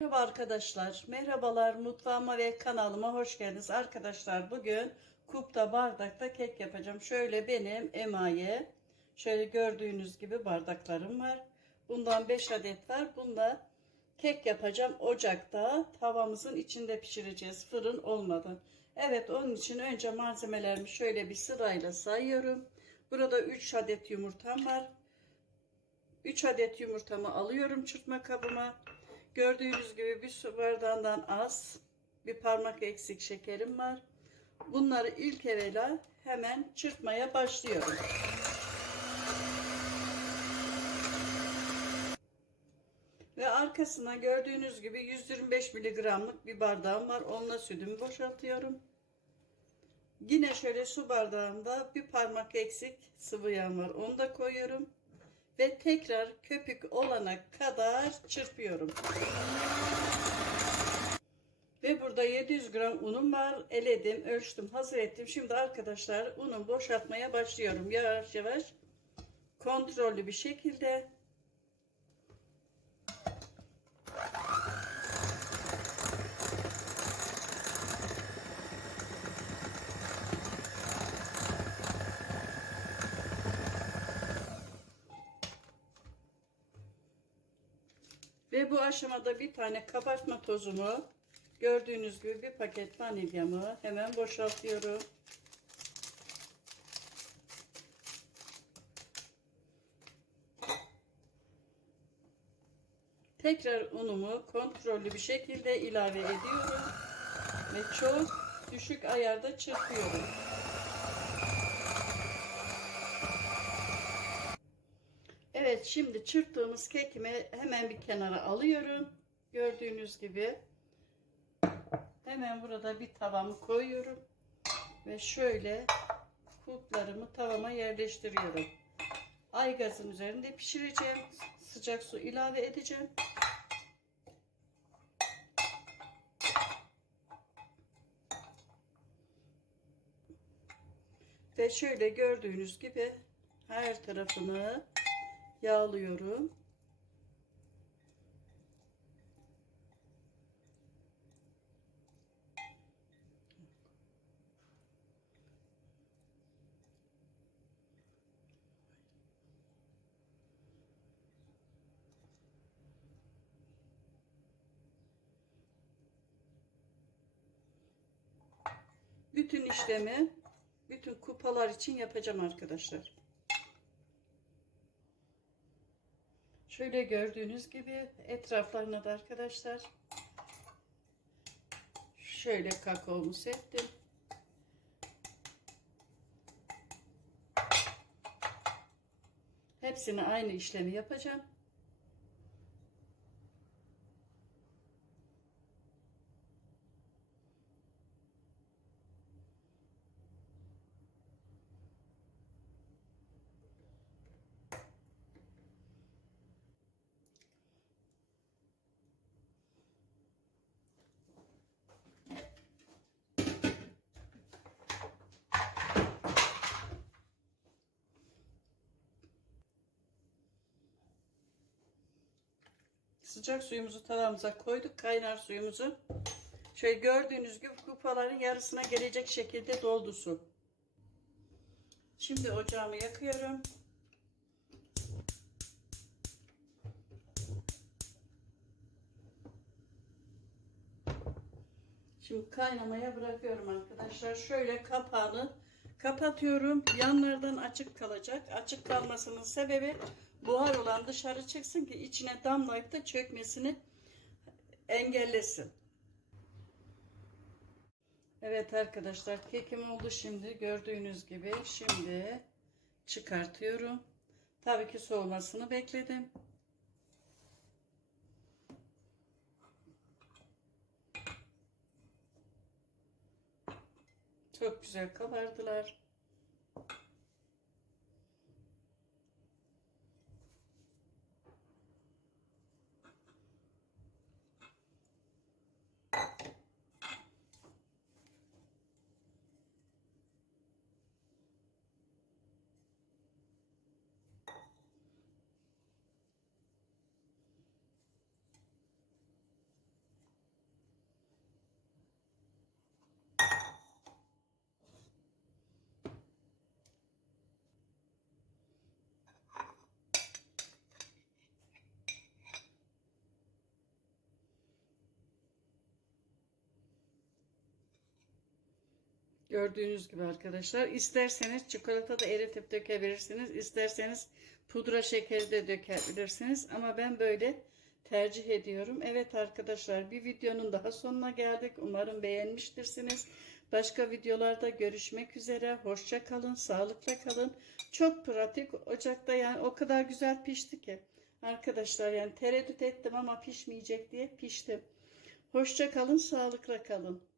Merhaba arkadaşlar. Merhabalar mutfağıma ve kanalıma hoş geldiniz. Arkadaşlar bugün kupta bardakta kek yapacağım. Şöyle benim emaye şöyle gördüğünüz gibi bardaklarım var. Bundan 5 adet var. Bunda kek yapacağım. Ocakta tavamızın içinde pişireceğiz. Fırın olmadan. Evet onun için önce malzemelerimi şöyle bir sırayla sayıyorum. Burada 3 adet yumurtam var. 3 adet yumurtamı alıyorum çırpma kabıma. Gördüğünüz gibi bir su bardağından az bir parmak eksik şekerim var. Bunları ilk evvela hemen çırpmaya başlıyorum. Ve arkasına gördüğünüz gibi 125 miligramlık bir bardağım var. Onunla sütümü boşaltıyorum. Yine şöyle su bardağında bir parmak eksik sıvı yağ var. Onu da koyuyorum ve tekrar köpük olana kadar çırpıyorum. Ve burada 700 gram unum var. Eledim, ölçtüm, hazır ettim. Şimdi arkadaşlar unu boşaltmaya başlıyorum. Yavaş yavaş kontrollü bir şekilde. Ve bu aşamada bir tane kabartma tozumu, gördüğünüz gibi bir paket vanilyamı hemen boşaltıyorum. Tekrar unumu kontrollü bir şekilde ilave ediyorum ve çok düşük ayarda çırpıyorum. Evet şimdi çırptığımız kekimi hemen bir kenara alıyorum. Gördüğünüz gibi hemen burada bir tavamı koyuyorum. Ve şöyle kulplarımı tavama yerleştiriyorum. Ay gazın üzerinde pişireceğim. Sıcak su ilave edeceğim. Ve şöyle gördüğünüz gibi her tarafını yağlıyorum. Bütün işlemi bütün kupalar için yapacağım arkadaşlar. Şöyle gördüğünüz gibi etraflarına da arkadaşlar şöyle kakaomu serptim. Hepsini aynı işlemi yapacağım. Sıcak suyumuzu tavamıza koyduk. Kaynar suyumuzu. Şöyle gördüğünüz gibi kupaların yarısına gelecek şekilde doldu su. Şimdi ocağımı yakıyorum. Şimdi kaynamaya bırakıyorum arkadaşlar. Şöyle kapağını kapatıyorum. Yanlardan açık kalacak. Açık kalmasının sebebi buhar olan dışarı çıksın ki içine damlayıp da çökmesini engellesin. Evet arkadaşlar kekim oldu şimdi gördüğünüz gibi. Şimdi çıkartıyorum. Tabii ki soğumasını bekledim. Çok güzel kabardılar. Gördüğünüz gibi arkadaşlar. İsterseniz çikolata da eritip dökebilirsiniz. İsterseniz pudra şekeri de dökebilirsiniz. Ama ben böyle tercih ediyorum. Evet arkadaşlar bir videonun daha sonuna geldik. Umarım beğenmiştirsiniz. Başka videolarda görüşmek üzere. Hoşça kalın, sağlıkla kalın. Çok pratik. Ocakta yani o kadar güzel pişti ki. Arkadaşlar yani tereddüt ettim ama pişmeyecek diye pişti. Hoşça kalın, sağlıkla kalın.